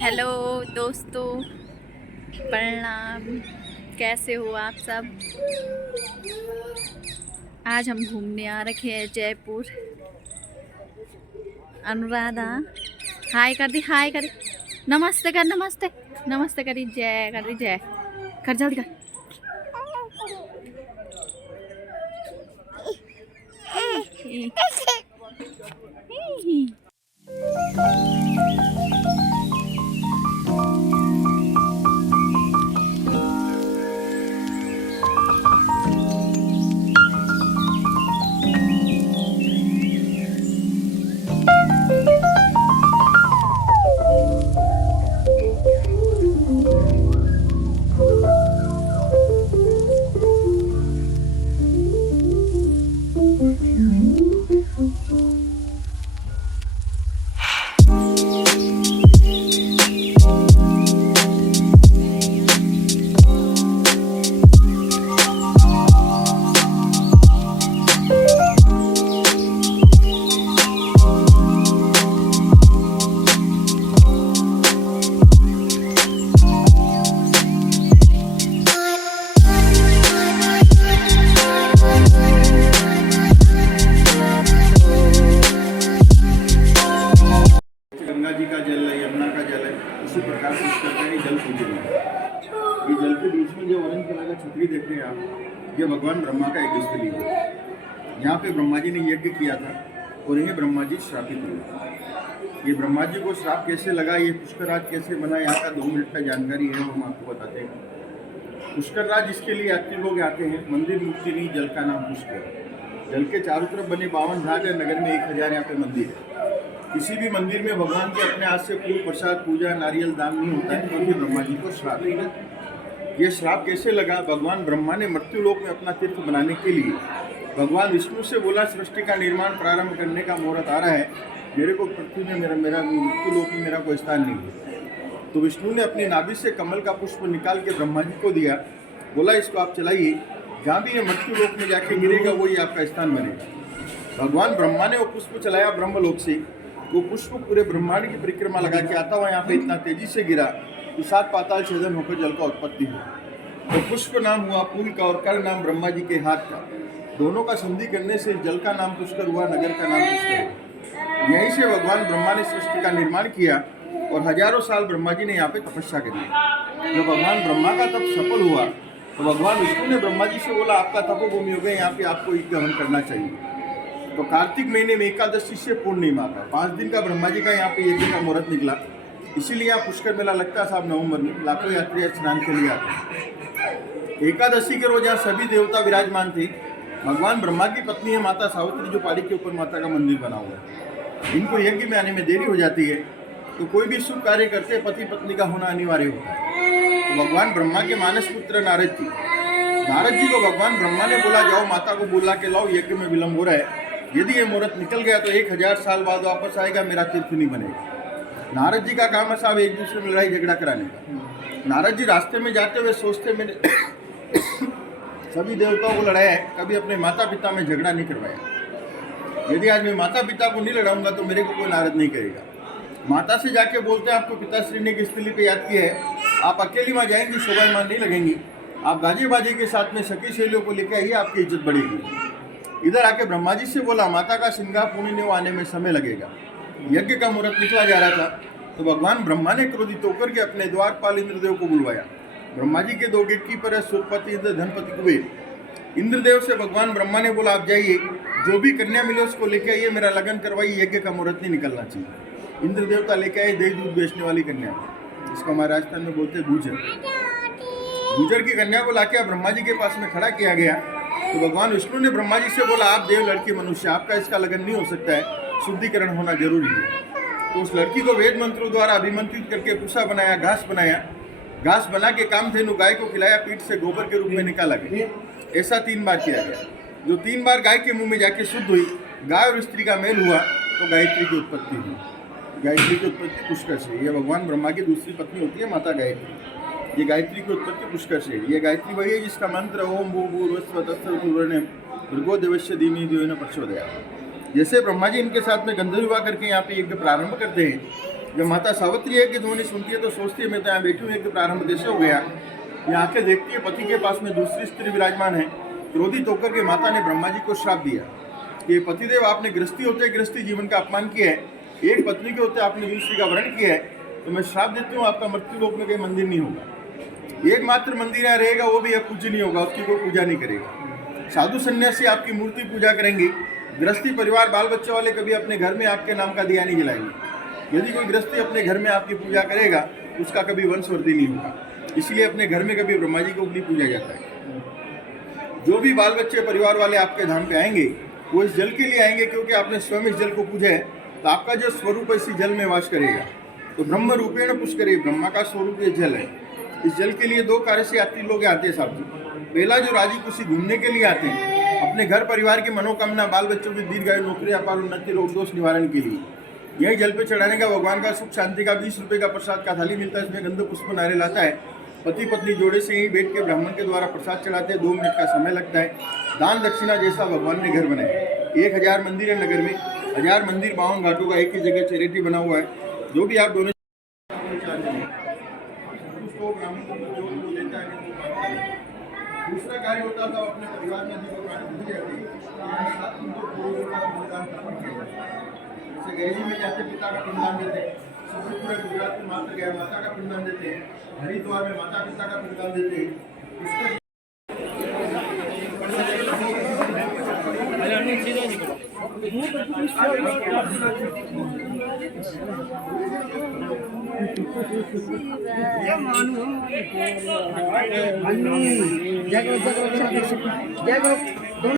Hello दोस्तों, प्रणाम। कैसे हो आप सब? आज हम घूमने आ रखे हैं जयपुर। अनुराधा हाय कर दी, हाय कर दी। नमस्ते कर, नमस्ते नमस्ते करी, जय कर दी, जय कर, जल्दी कर। गंगा जी का जल है, यमुना का जल है, उसी प्रकार से इस करके ये जल पूजन है। ये जल के बीच में जो ऑरेंज कलर का छतरी देख रहे हैं आप, ये भगवान ब्रह्मा का यज्ञ स्थली है। यहाँ पे ब्रह्मा जी ने यज्ञ किया था और इन्हें ब्रह्मा जी श्रापित हुए। ये ब्रह्मा जी को श्राप कैसे लगा, ये पुष्कर राज कैसे बना, यहाँ का 2 मिनट का जानकारी है, वो हम आपको बताते हैं। पुष्कर राज इसके लिए यात्री लोग आते हैं, मंदिर मुक्ति नहीं, जल का नाम पुष्कर। जल के चारों तरफ बने 52 घाट है, नगर में 1000 यहाँ पे मंदिर है। किसी भी मंदिर में भगवान के अपने हाथ से फूल प्रसाद पूजा नारियल दान नहीं होता है, क्योंकि ब्रह्मा जी को श्राप है। ये श्राप कैसे लगा? भगवान ब्रह्मा ने मृत्यु लोक में अपना तीर्थ बनाने के लिए भगवान विष्णु से बोला, सृष्टि का निर्माण प्रारंभ करने का मुहूर्त आ रहा है, मेरे को पृथ्वी में मेरा मृत्यु लोक में मेरा कोई स्थान नहीं है। तो विष्णु ने अपनी नाभि से कमल का पुष्प निकाल के ब्रह्मा जी को दिया, बोला इसको आप चलाइए, जहाँ भी ये मृत्यु लोक में जाके गिरेगा वही आपका स्थान बनेगा। भगवान ब्रह्मा ने वो पुष्प चलाया ब्रह्मलोक से, वो पुष्प पूरे ब्रह्मांड की परिक्रमा लगा के आता हुआ यहाँ पे इतना तेजी से गिरा कि 7 पाताल छेदन होकर जल का उत्पत्ति हुआ। तो पुष्प नाम हुआ फूल का और कर नाम ब्रह्मा जी के हाथ का। दोनों का संधि करने से जल का नाम पुष्कर हुआ, नगर का नाम पुष्कर हुआ। यहीं से भगवान ब्रह्मा ने सृष्टि का निर्माण किया और हजारों साल ब्रह्मा जी ने यहाँ पे तपस्या करी। जब भगवान ब्रह्मा का तप सफल हुआ तो भगवान विष्णु ने ब्रह्मा जी से बोला, आपका तपोभूमि हो गया, यहाँ पे आपको यज्ञ हवन करना चाहिए। तो कार्तिक महीने में एकादशी से पूर्णिमा का 5 दिन का ब्रह्मा जी का यहाँ पे यज्ञ का मुहूर्त निकला। इसीलिए यहाँ पुष्कर मेला लगता है साहब, नवंबर में लाखों यात्री स्नान के लिए आते हैं। एकादशी के रोज यहाँ सभी देवता विराजमान थे। भगवान ब्रह्मा की पत्नी है माता सावित्री, जो पहाड़ी के ऊपर माता का मंदिर बना हुआ है। इनको यज्ञ में आने में देरी हो जाती है, तो कोई भी शुभ कार्य करते पति पत्नी का होना अनिवार्य होता है। तो भगवान ब्रह्मा के मानस पुत्र नारद जी को भगवान ब्रह्मा ने बोला, जाओ माता को बुला के लाओ, यज्ञ में विलम्ब हो रहा है, यदि ये मुहूर्त निकल गया तो 1000 साल बाद वापस आएगा, मेरा तीर्थ नहीं बनेगा। नारद जी का काम है साहब एक दूसरे में लड़ाई झगड़ा कराने का। नारद जी रास्ते में जाते हुए सोचते, मैंने सभी देवताओं को लड़ाया है, कभी अपने माता पिता में झगड़ा नहीं करवाया। यदि आज मैं माता पिता को नहीं लड़ाऊंगा तो मेरे को कोई नारद नहीं करेगा। माता से जाके बोलते हैं, आपको पिताश्री ने किस स्थली पे याद किया है, आप अकेली वहाँ जाएंगी, शोभा मान नहीं लगेंगी, आप गाजे बाजे के साथ में सखी सहेलियों को लेकर आइए, आपकी इज्जत बढ़ेगी। इधर आके ब्रह्मा जी से बोला, माता का सिंगार पुण्य आने में समय लगेगा। यज्ञ का मुहूर्त निकला जा रहा था, तो भगवान ब्रह्मा ने क्रोधित होकर के अपने द्वारपाल इंद्रदेव को बुलवाया। ब्रह्मा जी के 2 गेट कीपर है, सुरपति इंद्र, धनपति कुबेर। इंद्रदेव से भगवान ब्रह्मा ने बोला, आप जाइए, जो भी कन्या मिले उसको लेके आइए, मेरा लगन करवाइए, यज्ञ का मुहूर्त नहीं निकलना चाहिए। इंद्र देवता लेके आए दही दूध बेचने वाली कन्या, इसको हमारे राजस्थान में बोलते हैं गुजर। गुजर की कन्या को लाके ब्रह्मा जी के पास में खड़ा किया गया। तो भगवान विष्णु ने ब्रह्मा जी से बोला, आप देव लड़की मनुष्य, आपका इसका लगन नहीं हो सकता है, शुद्धिकरण होना जरूरी है। तो उस लड़की को वेद मंत्रों द्वारा अभिमंत्रित करके कुसा बनाया, घास बनाया, घास बना के कामधेनु गाय को खिलाया, पीठ से गोबर के रूप में निकाला गया। ऐसा 3 बार किया गया। जो 3 बार गाय के मुंह में जाके शुद्ध हुई, गाय और स्त्री का मेल हुआ, तो गायत्री की उत्पत्ति हुई। गायत्री की उत्पत्ति पुष्कर से। यह भगवान ब्रह्मा की दूसरी पत्नी होती है माता गायत्री। ये गायत्री की उत्पत्ति पुष्कर से। ये गायत्री वही है जिसका मंत्र ओम भूर्भुवस्सुः तत्सवितुर्वरेण्यं भर्गो देवस्य धीमहि धियो न प्रचोदयात्। जैसे ब्रह्मा जी इनके साथ में गंधर्व विवाह करके यहाँ पे यज्ञ प्रारंभ करते हैं, जब माता सावित्री है की ध्वनि सुनती है तो सोचती है मैं तो यहाँ बैठी हूँ, एक प्रारंभ कैसे हो गया। ये आंखें देखती है पति के पास में दूसरी स्त्री विराजमान है। क्रोधित होकर के माता ने ब्रह्मा जी को श्राप दिया कि पतिदेव आपने गृहस्थी होते गृहस्थी जीवन का अपमान किया है, एक पत्नी के होते आपने दूसरी का वर्ण किया है, तो मैं श्राप देती हूँ आपका मृत्यु लोक में कहीं मंदिर नहीं होगा, एकमात्र मंदिर यहाँ रहेगा वो भी पूज्य नहीं होगा, उसकी कोई पूजा नहीं करेगा। साधु सन्यासी आपकी मूर्ति पूजा करेंगे, गृहस्थी परिवार बाल बच्चे वाले कभी अपने घर में आपके नाम का दिया नहीं जलाएंगे। यदि कोई गृहस्थी अपने घर में आपकी पूजा करेगा उसका कभी वंशवृद्धि नहीं होगा, इसलिए अपने घर में कभी ब्रह्मा जी को भी पूजा जाता है। जो भी बाल बच्चे परिवार वाले आपके धाम पे आएंगे वो इस जल के लिए आएंगे क्योंकि आपने स्वयं इस जल को पूजा है, तो आपका जो स्वरूप इसी जल में वास करेगा। तो ब्रह्म रूपेण पुष्करे, ब्रह्मा का स्वरूप ये जल है। इस जल के लिए दो कार्य से यात्री लोग आते हैं साहब जी। पहला जो राजी खुशी घूमने के लिए आते हैं, अपने घर परिवार की मनोकामना, बाल बच्चों की दीर्घायु, नौकरी, अपार उन्नति, रोग दोष निवारण के लिए यही जल पे चढ़ाने का भगवान का सुख शांति का 20 रुपये का प्रसाद का थाली मिलता है, इसमें गंध पुष्प नारे लाता है। पति पत्नी जोड़े से यहीं बैठ के ब्राह्मण के द्वारा प्रसाद चढ़ाते हैं, 2 मिनट का समय लगता है। दान दक्षिणा जैसा भगवान ने घर बनाया। 1000 मंदिर है नगर में, 1000 मंदिर 52 घाटों का एक ही जगह चैरिटी बना हुआ है। जो भी आप डोनेशन दूसरा कार्य होता था अपने परिवार में जैसे गैरी में जाते पिता का पिंडदान देते हैं, सबसे पूरे गुजरात में माता गया माता का पिंडदान देते हैं, हरिद्वार में माता पिता का पिंडदान देते हैं। उसके जय